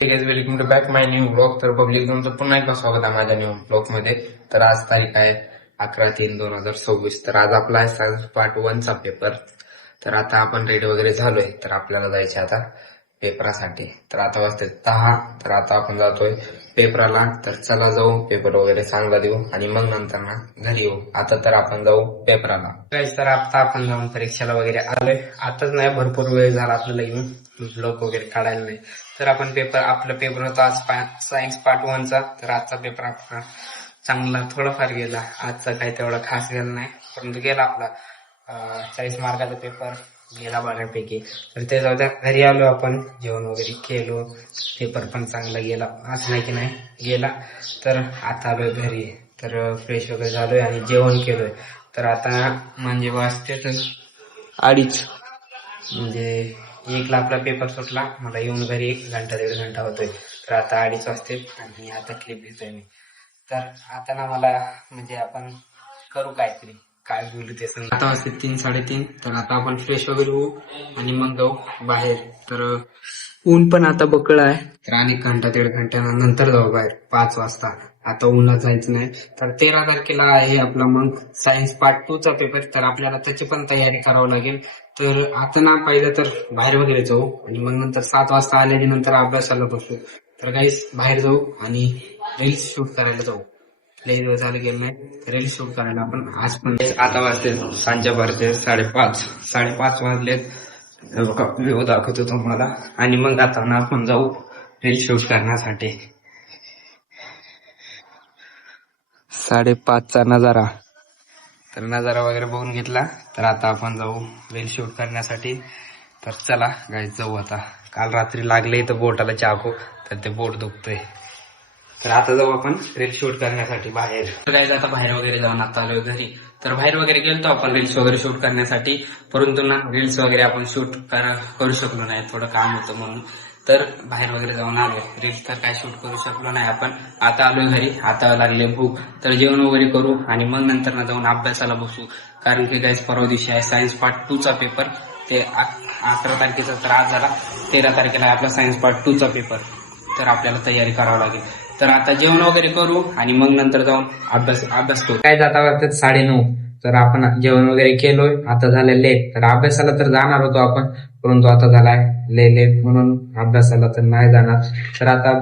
Welcome to back my new blog. तर public तुमचं पुन्हा एकदा स्वागत आहे माझ्या न्यू ब्लॉग मध्ये. तर आज तारीख आहे 11/3/2026. तर आज आपला आहे सायन्स पार्ट 1 चा पेपर. तर आता आपण रेडी वगैरे झालोय. तर आपल्याला जायचे आता पेपरासाठी. तर आता वाजते 10. तर आता आपण जातोय पेपराला. तर चला जाऊ, पेपर वगैरे चांगला देऊ आणि मग नंतर ना घरी येऊ. आता तर आपण जाऊ पेपराला. तर आता आपण जाऊन परीक्षेला वगैरे आलोय. आताच नाही, भरपूर वेळ झाला आपल्याला येऊन ब्लॉग वगैरे काढायला नाही. तर आपण आपला पेपर होता आज सायन्स पार्ट 1 चा. तर आजचा पेपर आपला चांगला थोडाफार गेला. आजचा काही तेवढा खास गेला नाही, परंतु गेला आपला 40 मार्काचा पेपर गेला बऱ्यापैकी. तर ते जाऊ द्या, घरी आलो आपण, जेवण वगैरे केलो, पेपर पण चांगला गेला, असं नाही की नाही गेला. तर आता आलोय घरी. तर फ्रेश वगैरे झालोय आणि जेवण केलोय. तर आता म्हणजे वाजते 2:30, म्हणजे 1ला आपला पेपर सुटला. मला येऊन घरी 1-1.5 घंटा होतोय. तर आता 2:30 वाजते आणि आता क्लिप घेतोय मी. तर आता ना मला म्हणजे आपण करू काहीतरी, काय बोलू ते सांग. आता वाजते 3-3:30. तर आता आपण फ्रेश वगैरे होऊ आणि मग जाऊ बाहेर. तर ऊन पण आता बकळ आहे. तर आणि 1-1.5 घंटा नंतर जाऊ बाहेर 5 वाजता. आता ऊनला जायचं नाही. तर 13 तारखेला आहे आपला मग सायन्स पार्ट 2 चा पेपर. तर आपल्याला त्याची पण तयारी करावी लागेल. तर आता ना पहिलं तर बाहेर वगैरे जाऊ आणि मग नंतर 7 वाजता आल्याने नंतर अभ्यासाला बसू. तर काहीच बाहेर जाऊ आणि रील्स शूट करायला जाऊ. लई दिवस झाले गेलो नाही. रील्स शूट करायला आपण आज पण. आता वाजते सांच्या भरते 5:30 वाजलेत. व्ह्यू दाखवतो तुम्हाला आणि मग आता ना आपण जाऊ रील्स शूट करण्यासाठी. 5:30चा नजारा. तर नजारा वगैरे बघून घेतला. तर आता आपण जाऊ रील शूट करण्यासाठी. तर चला गाईज जाऊ आता. काल रात्री लागले इथं बोटाला चाकू, तर ते बोट दुखतोय. तर आता जाऊ आपण रील शूट करण्यासाठी बाहेर. तर गाईज आता बाहेर वगैरे जाऊन आता आलोय घरी. तर बाहेर वगैरे गेलतो आपण रील्स वगैरे शूट करण्यासाठी, परंतु ना रील्स वगैरे आपण शूट करू शकलो नाही, थोडं काम होतं म्हणून. तर बाहेर वगैरे जाऊन आलोय. रील्स तर काय शूट करू शकलो नाही आपण. आता आलोय घरी. आता लागले भूक. तर जेवण वगैरे करू आणि मग नंतर ना जाऊन अभ्यासाला बसू. कारण की गाईज परवा दिवशी आहे सायन्स पार्ट 2 चा पेपर. ते 11 तारखेचा तर आज झाला. 13 तारखेला आहे आपला सायन्स पार्ट 2 चा पेपर. तर आपल्याला तयारी करावी लागेल. तर आता जेवण वगैरे करू आणि मग नंतर जाऊन अभ्यास करू. काय जाता वाजतात 9:30. तर आपण जेवण वगैरे केलोय. आता झालंय लेट. तर अभ्यासाला तर जाणार होतो आपण, परंतु आता झालाय लेट म्हणून अभ्यासाला तर नाही जाणार. तर आता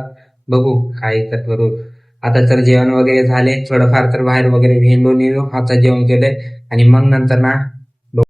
बघू काय तर करू. आता तर जेवण वगैरे झाले थोडंफार, तर बाहेर वगैरे भेंडून येऊ. आता जेवण केलंय आणि मग नंतर ना